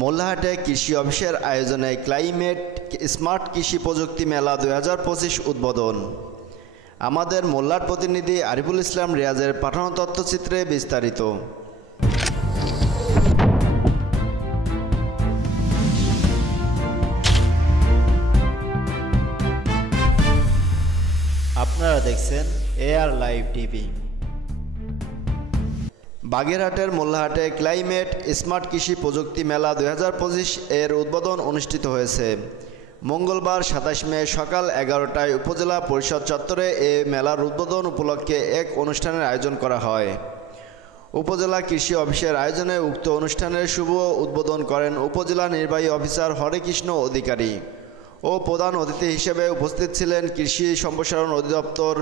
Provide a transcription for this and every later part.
মোল্লাহাটে কৃষি অফিসের আয়োজনে ক্লাইমেট স্মার্ট কৃষি প্রযুক্তি মেলা 2025 উদ্বোধন। আমাদের মোল্লাহাট প্রতিনিধি আরিফুল ইসলাম রিয়াজের পাঠানো তথ্যচিত্রে বিস্তারিত। আপনারা দেখছেন এআর লাইভ টিভি। বাগেরহাটের মোল্লাহাটে ক্লাইমেট স্মার্ট কৃষি প্রযুক্তি মেলা 2025 এর উদ্বোধন অনুষ্ঠিত হয়েছে। মঙ্গলবার 27 মে সকাল 11টায় উপজেলা পরিষদ চত্বরে এ মেলার উদ্বোধন উপলক্ষে এক অনুষ্ঠানের আয়োজন করা হয়। উপজেলা কৃষি অফিসের আয়োজনে উক্ত অনুষ্ঠানের শুভ উদ্বোধন করেন উপজেলা নির্বাহী অফিসার হরেকৃষ্ণ অধিকারী ও প্রধান অতিথি হিসেবে উপস্থিত ছিলেন কৃষি সম্প্রসারণ অধিদপ্তর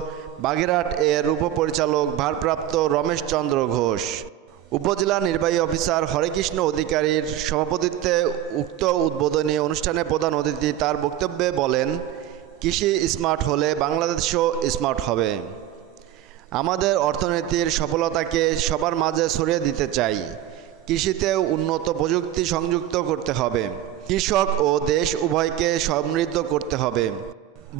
বাগেরহাট এর উপপরিচালক ভারপ্রাপ্ত রমেশ চন্দ্র ঘোষ। উপজেলা নির্বাহী অফিসার হরেকৃষ্ণ অধিকারীর সভাপতিত্বে উক্ত উদ্বোধনী অনুষ্ঠানে প্রধান অতিথি তার বক্তব্যে বলেন, কৃষি স্মার্ট হলে বাংলাদেশও স্মার্ট হবে। আমাদের অর্থনীতির সফলতাকে সবার মাঝে ছড়িয়ে দিতে চাই। কৃষিতেও উন্নত প্রযুক্তি সংযুক্ত করতে হবে। কৃষক ও দেশ উভয়কে সমৃদ্ধ করতে হবে।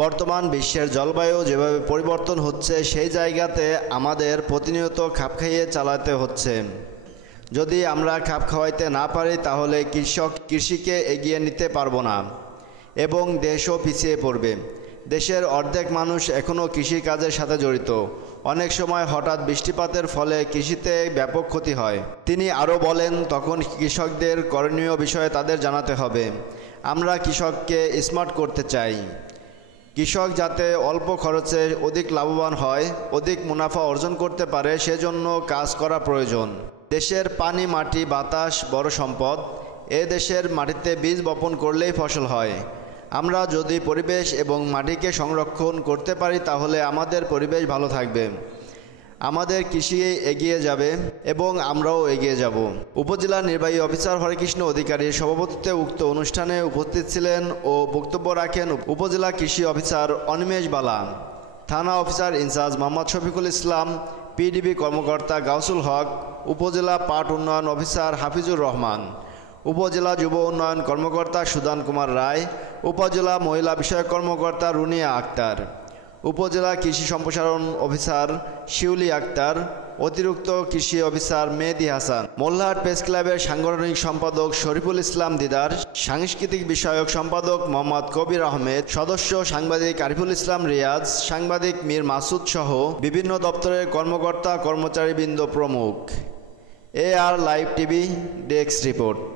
বর্তমান বিশ্বের জলবায়ু যেভাবে পরিবর্তন হচ্ছে, সেই জায়গাতে আমাদের প্রতিনিয়ত খাপ খাইয়ে চালাতে হচ্ছে। যদি আমরা খাপ খাওয়াইতে না পারি তাহলে কৃষিকে এগিয়ে নিতে পারবো না এবং দেশও পিছিয়ে পড়বে। দেশের অর্ধেক মানুষ এখনও কৃষিকাজের সাথে জড়িত। অনেক সময় হঠাৎ বৃষ্টিপাতের ফলে কৃষিতে ব্যাপক ক্ষতি হয়। তিনি আরও বলেন, তখন কৃষকদের করণীয় বিষয়ে তাদের জানাতে হবে। আমরা কৃষককে স্মার্ট করতে চাই। কৃষক যাতে অল্প খরচে অধিক লাভবান হয়, অধিক মুনাফা অর্জন করতে পারে, সেজন্য কাজ করা প্রয়োজন। দেশের পানি, মাটি, বাতাস বড় সম্পদ। এ দেশের মাটিতে বীজ বপন করলেই ফসল হয়। আমরা যদি পরিবেশ এবং মাটিকে সংরক্ষণ করতে পারি তাহলে আমাদের পরিবেশ ভালো থাকবে, আমাদের কৃষি এগিয়ে যাবে এবং আমরাও এগিয়ে যাব। উপজেলা নির্বাহী অফিসার হরেকৃষ্ণ অধিকারীর সভাপতিত্বে উক্ত অনুষ্ঠানে উপস্থিত ছিলেন ও বক্তব্য রাখেন উপজেলা কৃষি অফিসার অনিমেষ বালা, থানা officer in charge Mohammad Shafiqul Islam, PDB কর্মকর্তা গাউসুল হক, উপজেলা পাট উন্নয়ন অফিসার হাফিজুর রহমান, উপজেলা যুব উন্নয়ন কর্মকর্তা সুদান কুমার রায়, উপজেলা মহিলা বিষয়ক কর্মকর্তা রুনিয়া আক্তার, উপজেলা কৃষি সম্প্রসারণ অফিসার শিউলি আক্তার, অতিরিক্ত কৃষি অফিসার মেহেদি হাসান, মোল্লাহাট প্রেস ক্লাবের সাংগঠনিক সম্পাদক শরীফুল ইসলাম দিদার, সাংস্কৃতিক বিষয়ক সম্পাদক মোহাম্মদ কবির আহমেদ, সদস্য সাংবাদিক আরিফুল ইসলাম রিয়াজ, সাংবাদিক মীর মাসুদ সহ বিভিন্ন দপ্তরের কর্মকর্তা কর্মচারীবৃন্দ প্রমুখ। AR live TV desk report.